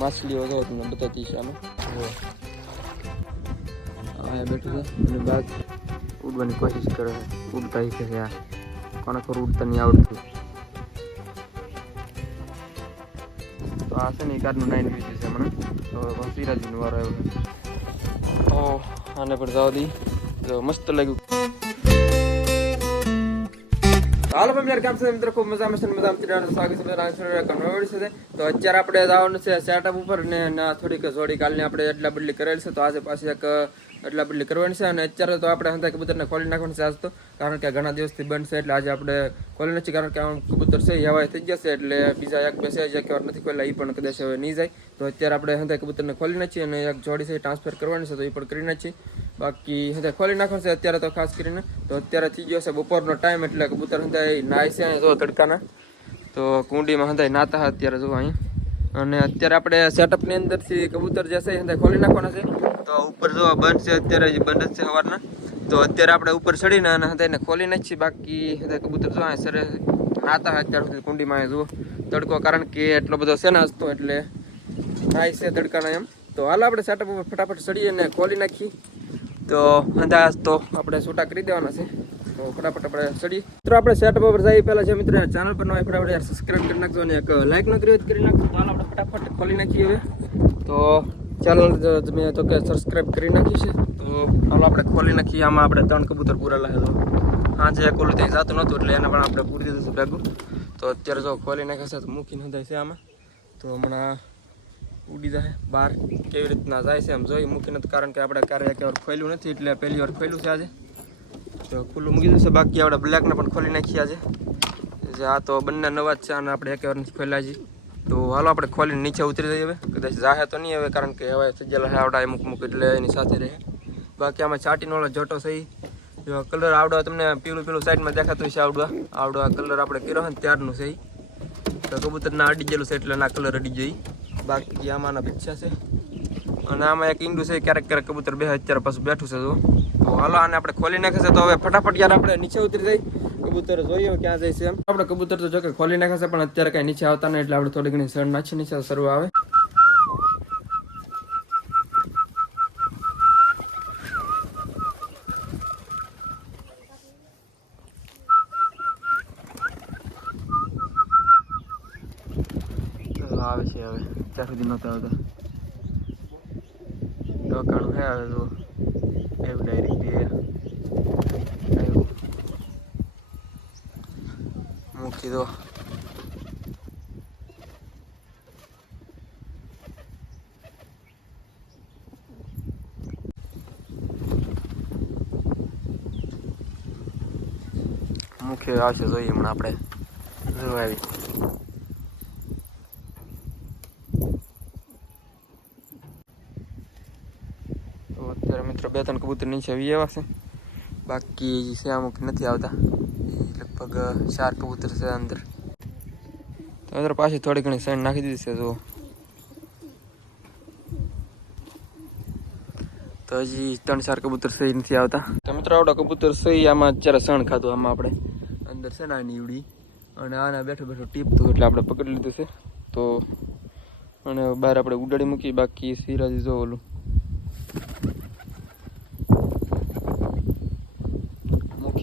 માછલીઓ જો તમને બતાતી છે આમાં આ બેઠું છે અને બાદ ઉડવાની કોશિશ કરે છે ઉડતા શીખે છે આ કોને ખરું ઉડતા નહીં આવડતું તો આ છે ને એકાદનું 9 પીસ છે હમણાં તો સિરાજીનું વારો આવ્યો તો આને પણ જવા દી તો મસ્ત લાગ્યું હાલો ફેમિલી કેમ છે મિત્રો ખૂબ મજામાં સ્વાગત છે તો અત્યારે આપણે જવાનું છે સેટઅપ ઉપર ને થોડીક જોડી કાલની આપણે એટલા બદલી કરેલ છે તો આજે પાછી એક એટલા બદલી કરવાની છે અને અત્યારે તો આપણે હંતા કબૂતરને ખોલી નાખવાનું છે આજ તો કારણ કે ઘણા દિવસથી બંધ છે એટલે આજે આપણે ખોલી નથી કારણ કે આમ કબૂતર છે હવાય થઈ જશે એટલે બીજા એક બે છે જે વાર નથી ખોલેલા એ પણ કદાચ હવે નહીં જાય તો અત્યારે આપણે હંતા કબૂતરને ખોલી નાખીએ અને એક જોડી છે ટ્રાન્સફર કરવાની છે તો એ પણ કરી નાખીએ બાકી હંતા ખોલી નાખવાનું છે અત્યારે તો ખાસ કરીને તો અત્યારે થઈ ગયો છે બપોરનો ટાઈમ એટલે કબૂતર હંતા નાય છે અહીંયા જો તડકાના તો કુંડીમાં હંતા નાતા હતા અત્યારે જો અહીંયા અને અત્યારે આપણે સેટઅપની અંદરથી કબૂતર જે છે હંતા ખોલી નાખવાના છે તો ઉપર જો બંધ છે અત્યારે જે બંધ છે સવારના તો અત્યારે આપણે ઉપર ચડીને અને હંતા એને ખોલી નાખીએ બાકી હંતા કબૂતર જો અહીંયા સરે નાતા અત્યાર સુધી કુંડીમાં જુઓ તડકો કારણ કે એટલો બધો છે ને હસતો એટલે નાય છે તડકાના એમ તો હાલ આપણે સેટઅપ ઉપર ફટાફટ ચડીએ અને ખોલી નાખીએ તો અંદાજ તો આપણે છૂટા કરી દેવાના છે તો ફટાફટ આપણે ચડી મિત્રો આપણે સેટઅપ ઉપર જઈએ પહેલાં છે મિત્રો ચેનલ પર નવા ફટાફટ યાર સબસ્ક્રાઈબ કરી નાખજો અને એક લાઈક ન કરી કરી નાખજો તો હાલ આપણે ફટાફટ ખોલી નાખીએ હવે તો ચેનલ મેં તો કે સબસ્ક્રાઈબ કરી નાખી છે તો હાલ આપણે ખોલી નાખીએ આમાં આપણે 3 કબૂતર પૂરા લાગે તો હા જે કોલું ત્યાં જતું નહોતું એટલે એને પણ આપણે પૂરી દીધું ભેગું તો અત્યારે જો ખોલી નાખે છે તો મૂકીને હંધાય છે આમાં તો હમણાં ઉડી જાય બહાર કેવી રીતના જાય છે એમ જોઈ મૂકીને કારણ કે આપણે ક્યારે એક વાર ખોલ્યું નથી એટલે પહેલી વાર ખોલ્યું છે આજે તો ખુલ્લું મૂકી દઈશું બાકી આપણે બ્લેકને પણ ખોલી નાખીએ આજે જે આ તો બંને નવા જ છે અને આપણે એક વાર નથી ખોલ્યા છીએ તો હાલો આપણે ખોલીને નીચે ઉતરી જઈએ હવે કદાચ જાહે તો નહીં હવે કારણ કે હવે સજ્જેલા આવડા અમુક મૂક એટલે એની સાથે રહે બાકી આમાં ચાટીનો વાળો જોટો છે જો કલર આવડો તમને પીળું સાઈડમાં દેખાતું છે આવડો કલર આપણે કર્યો હોય ને ત્યારનું છે તો કબૂતરના અડી ગયેલું છે એટલે ના કલર અડી જાય બાકી આમાંના પીછા છે અને આમાં એક ઈંડું છે ક્યારેક કબૂતર બે અત્યારે પાછું બેઠું છે તો હાલો આને આપણે ખોલી નાખે છે તો હવે ફટાફટ યાર આપણે નીચે ઉતરી જઈએ કબૂતર જોઈએ ક્યાં જાય છે એમ આપણે કબૂતર તો જો કે ખોલી નાખે છે પણ અત્યારે કાંઈ નીચે આવતા નહીં એટલે આપણે થોડી ઘણી સણ નાખી નીચે સરવા આવે આવે છે હવે ત્યાં સુધી નહોતા આવતા ટોકાણું હે આવે તો એવું ડાયરેક્ટ આવ્યું મૂકી દો મુખ્ય આવશે જોઈએ હમણાં આપણે જોવા આવી મિત્રો 2-3 કબૂતર નીચે આવી એવા છે બાકી છે અમુક નથી આવતા લગભગ 4 કબૂતર છે અંદર તો અંદર પાછી થોડી ઘણી સણ નાખી દીધી છે જો તો હજી 3-4 કબૂતર છે નથી આવતા તો મિત્રો આવડા કબૂતર છે આમાં અત્યારે સણ ખાધું આમાં આપણે અંદર છે ને આ નીવડી અને આના બેઠો ટીપતું એટલે આપણે પકડી લીધું છે તો અને બહાર આપણે ઉડાડી મૂકી બાકી સિરાજી જો ઓલું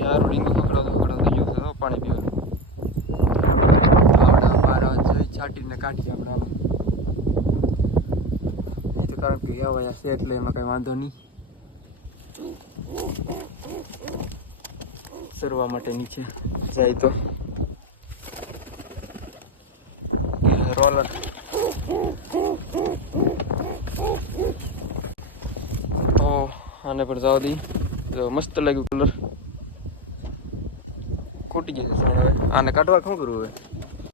સારું રીંગો ખકડો થઈ ગયો છે પાણી પીવાનું આવડા બાર જોઈ છાંટીને કાઢીએ આપણે આમાં એ તો કારણ કે હવા છે એટલે એમાં કંઈ વાંધો નહીં સરવા માટે નીચે જાય તો રોલર તો આને પણ જવા દઈ તો મસ્ત લાગ્યું કલર ખૂટી ગયું છે આને કાઢવા શું કરવું હવે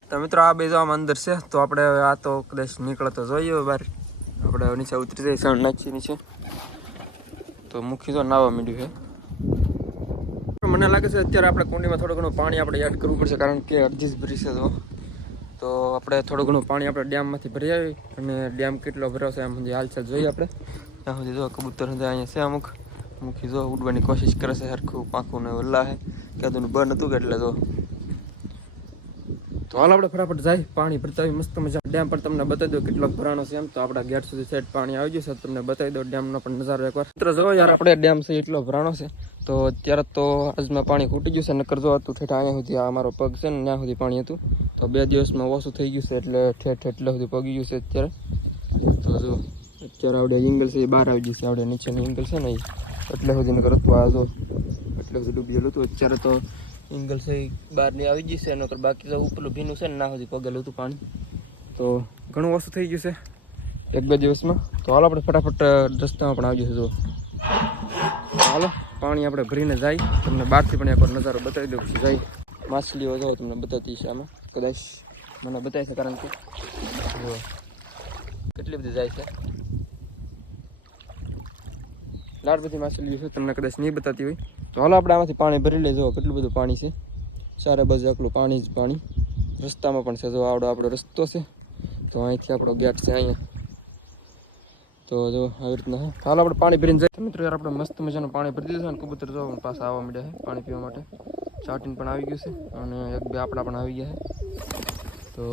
તો મિત્રો આ બે આમ અંદર છે તો આપણે આ તો કદાચ નીકળે તો જોઈએ બહાર આપણે નીચે ઉતરી જઈએ સણ નાખીએ નીચે તો મૂકી તો નાવા માંડ્યું છે મને લાગે છે અત્યારે આપણે કુંડીમાં થોડું ઘણું પાણી આપણે એડ કરવું પડશે કારણ કે અડધી જ ભરી છે તો આપણે થોડું ઘણું પાણી આપણે ડેમમાંથી ભરી આવી અને ડેમ કેટલો ભર્યો છે એમ સુધી હાલચાલ જોઈએ આપણે ત્યાં સુધી જો કબૂતર અહીંયા છે અમુક મૂકી જો ઉડવાની કોશિશ કરે છે સરખું પાંખું ને વલ્લા છે કદું બંધ હતું કે એટલે તો તો હાલ આપણે ફટાફટ જાય પાણી ભરતા આવી મસ્ત મજા ડેમ પર તમને બતાવી દો કેટલો ભરાણો છે એમ તો આપણા ગેટ સુધી સાઈડ પાણી આવી જશે તમને બતાવી દો ડેમનો પણ નજારો એકવાર મિત્રો જો યાર આપણે ડેમ છે એટલો ભરાણો છે તો અત્યારે તો આજમાં પાણી ખૂટી ગયું છે નકર જો હતું ઠેઠ અહીંયા સુધી આ અમારો પગ છે ને ત્યાં સુધી પાણી હતું તો 2 દિવસમાં ઓછું થઈ ગયું છે એટલે ઠેઠ એટલે સુધી પગી ગયું છે અત્યારે તો જો અત્યારે આવડે એંગલ છે એ બહાર આવી ગયું છે આવડે નીચેની એંગલ છે ને એ એટલે સુધી નકર હતું આ જો એટલે સુધી ડૂબી ગયેલું હતું અત્યારે તો એંગલ છે બહાર ની આવી જશે નકર બાકી તો ઉપરનું ભીનું છે ને ના સુધી પગેલું હતું પાણી તો ઘણું ઓછું થઈ ગયું છે 1-2 દિવસમાં તો હાલો આપણે ફટાફટ રસ્તામાં પણ આવી જશે જો હાલો પાણી આપણે ભરીને જાય તમને બહારથી પણ એકવાર નજારો બતાવી દઉં જાય માછલીઓ જો તમને બતાવતી છે આમાં કદાચ મને બતાવી છે કારણ કે જો કેટલી બધી જાય છે લાડ બધી માછલીઓ છે તમને કદાચ નહીં બતાતી હોય તો હાલો આપણે આમાંથી પાણી ભરી લેજો કેટલું બધું પાણી છે ચારે બાજુ આટલું પાણી જ પાણી રસ્તામાં પણ છે જો આપણો રસ્તો છે તો અહીંથી આપણો ગેટ છે અહીંયા તો જો આવી રીતના હાલ આપણે પાણી ભરીને જાય મિત્રો યાર આપણે મસ્ત મજાનું પાણી ભરી દીધું છે અને કબૂતર જો પાછા આવવા માંડ્યા છે પાણી પીવા માટે ચાટીને પણ આવી ગયું છે અને 1-2 આપણા પણ આવી ગયા છે તો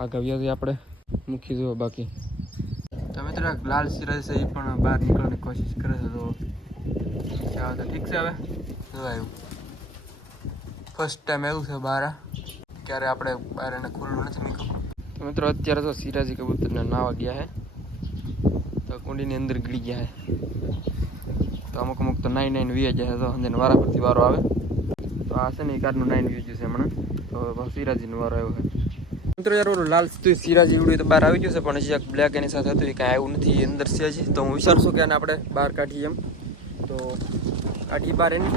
આગળ વ્યાજી આપણે મૂકી દો બાકી તો મિત્રો લાલ સિરાજ છે એ પણ બહાર નીકળવાની કોશિશ કરે છે તો ઠીક છે હવે જો આવ્યું ફર્સ્ટ ટાઈમ એવું છે બહાર ક્યારે આપણે બહાર એને ખુલ્લું નથી નીકળ્યું તો મિત્રો અત્યારે તો સિરાજી કબૂતરને નાવા ગયા છે તો કુંડીની અંદર ગળી ગયા છે તો અમુક તો 9 વી જાય તો અંદર વારા પરથી વારો આવે તો આ છે ને એ કારનું 9 વી છે હમણાં તો સિરાજીનો વારો આવ્યો છે મિત્રો યાર ઓલું લાલ સીધું સિરાજી ઉડ્યું તો બહાર આવી ગયું છે પણ હજી એક બ્લેક એની સાથે હતું એ કાંઈ આવ્યું નથી અંદર છે હજી તો હું વિચારશું કે આને આપણે બહાર કાઢીએ એમ તો કાઢી બહાર એની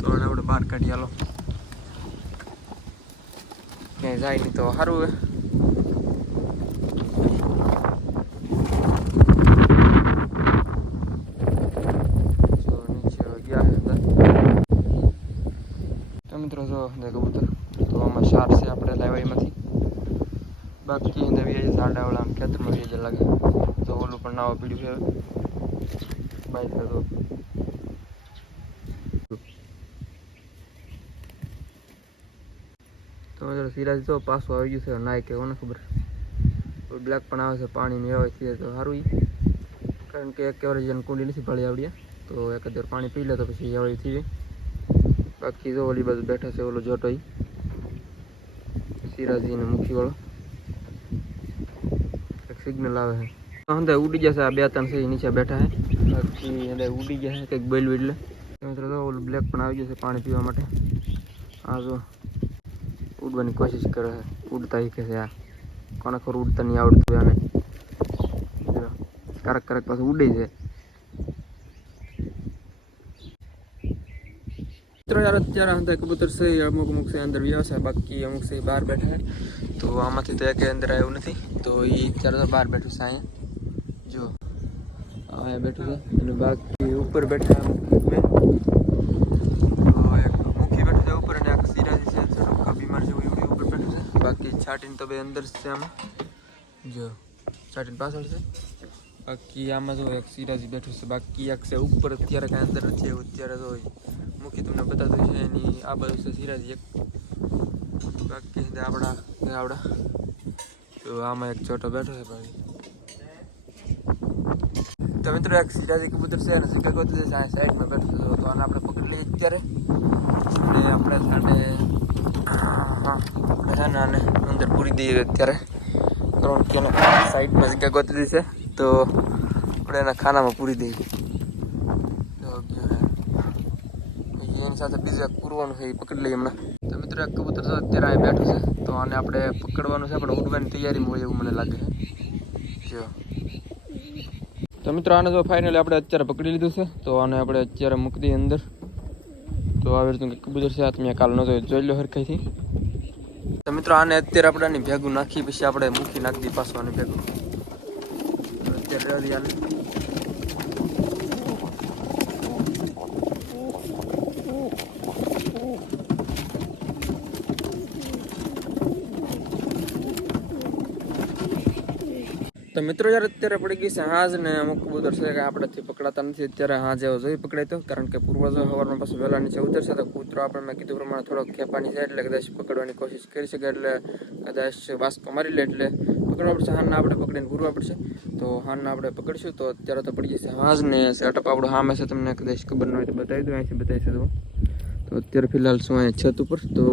તો આપણે બહાર કાઢી હાલો ક્યાંય જાય નહીં તો સારું હોય મિત્રો જો કબૂતર તો આમાં શાર છે આપણે લાવવામાંથી બાકી નવી ઝાડાવાળા આમ ખેતરમાં વી જ લાગે તો ઓલું પણ નાવા પીડ્યું છે બાઈક તો સિરાજ તો પાછું આવી ગયું છે નાય કે કોને ખબર બ્લેક પણ આવે છે પાણીની વ્યવસ્થિત તો સારું કારણ કે એક વાર જેને કુંડી નથી ભળી આવડ્યા તો એક વાર પાણી પી લે તો પછી આવડી થઈ જાય બાકી જો ઓલી બાજુ બેઠા છે ઓલો જોટો સિરાજી ને મુખી વાળો એક સિગ્નલ આવે છે અંદર ઉડી જશે આ 2-3 છે નીચે બેઠા છે બાકી અંદર ઉડી ગયા છે કંઈક બેલ એટલે મિત્રો તો ઓલું બ્લેક પણ આવી ગયું છે પાણી પીવા માટે આ જો ઉડવાની કોશિશ કરે છે ઉડતા શીખે છે આ કોને ખરું ઉડતા નહીં આવડતું આને ક્યારેક પાછું ઉડે છે મિત્રો યાર અત્યારે અંદર કબૂતર છે અમુક છે અંદર વ્યવસાય બાકી અમુક છે બહાર બેઠા છે તો આમાંથી તો એક અંદર આવ્યું નથી તો એ અત્યારે તો બહાર બેઠું છે અહીંયા જો અહીંયા બેઠું છે અને બાકી ઉપર બેઠા એક મુખી બેઠું છે ઉપર અને આખા સિરાજી છે બીમાર જેવું એવડી ઉપર બેઠું છે બાકી છાટીને તો બે અંદર છે આમાં જો છાટીને પાછળ છે બાકી આમાં જો એક સિરાજી બેઠું છે બાકી એક છે ઉપર અત્યારે કાંઈ અંદર નથી એવું અત્યારે તો મુખી તમને બતાવતું છે એની આ બાજુ છે સિરાજી એક બાકી આવડા તો આમાં એક છોટો બેઠો છે ભાઈ તો મિત્રો એક સિરાજી કબૂતર છે અને સિક્કા ગોતી છે સાઈડમાં બેઠો છે તો આને આપણે પકડી લઈએ અત્યારે અને આપણે સાથે હા આને અંદર પૂરી દઈએ અત્યારે કારણ કે સાઈડમાં જગ્યા ગોતી દી છે તો આપણે એના ખાનામાં પૂરી દઈએ એની સાથે બીજું એક પૂરવાનું છે એ પકડી લઈએ હમણાં તો મિત્રો એક કબૂતર તો અત્યારે અહીં બેઠું છે તો આને આપણે પકડવાનું છે પણ ઉડવાની તૈયારીમાં હોય એવું મને લાગે છે જો તો મિત્રો આને જો ફાઇનલી આપણે અત્યારે પકડી લીધું છે તો આને આપણે અત્યારે મૂકી દઈએ અંદર તો આવી રીતનું કબૂતર છે આ તમે કાલ નતો જોઈ લો હરખાઈથી તો મિત્રો આને અત્યારે આપણે આની ભેગું નાખી પછી આપણે મૂકી નાખી દઈએ પાછું આને ભેગું અત્યારે આને તો મિત્રો યાર અત્યારે પડી ગઈ છે હાજ ને અમુક કબૂતર છે કે આપણાથી પકડાતા નથી અત્યારે હાજ એવો જોઈ પકડાય તો કારણ કે પૂર્વજો સવારમાં પાછું વહેલા નીચે ઉતરશે તો કૂતરો આપણે મેં કીધું પ્રમાણે થોડોક ખેપાની છે એટલે કદાચ પકડવાની કોશિશ કરી શકે એટલે કદાચ વાસ્કો મારી લે એટલે પકડવા પડશે હાલના આપણે પકડીને પૂરવા પડશે તો હાલના આપણે પકડીશું તો અત્યારે તો પડી જશે હાજ ને સેટઅપ આપણું સામે છે તમને કદાચ ખબર ન હોય તો બતાવી દઉં અહીંથી બતાવી દઉં તો અત્યારે ફિલહાલ શું અહીંયા છત ઉપર તો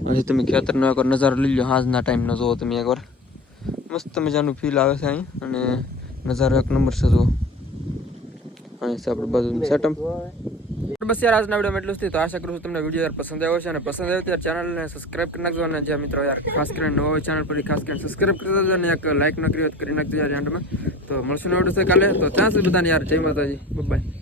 અહીંથી તમે ખેતરનો એકવાર નજારો લઈ લો હાજના ટાઈમનો જોવો તમે એકવાર મસ્ત મજાનું ફીલ આવે છે અહીં અને નજારો એક નંબર છે જો અહીં છે આપણે બાજુ સેટઅપ બસ યાર આજના વિડીયોમાં એટલું જ તો આશા કરું છું તમને વિડીયો યાર પસંદ આવ્યો છે અને પસંદ આવ્યો ત્યારે ચેનલને સબસ્ક્રાઇબ કરી નાખજો અને જે મિત્રો યાર ખાસ કરીને નવા હોય ચેનલ પર ખાસ કરીને સબસ્ક્રાઇબ કરી દેજો અને એક લાઇક ન કરી કરી નાખજો યાર એન્ડમાં તો મળશું નવા વિડીયો કાલે તો ત્યાં સુધી બધાને યાર જય માતાજી બાય.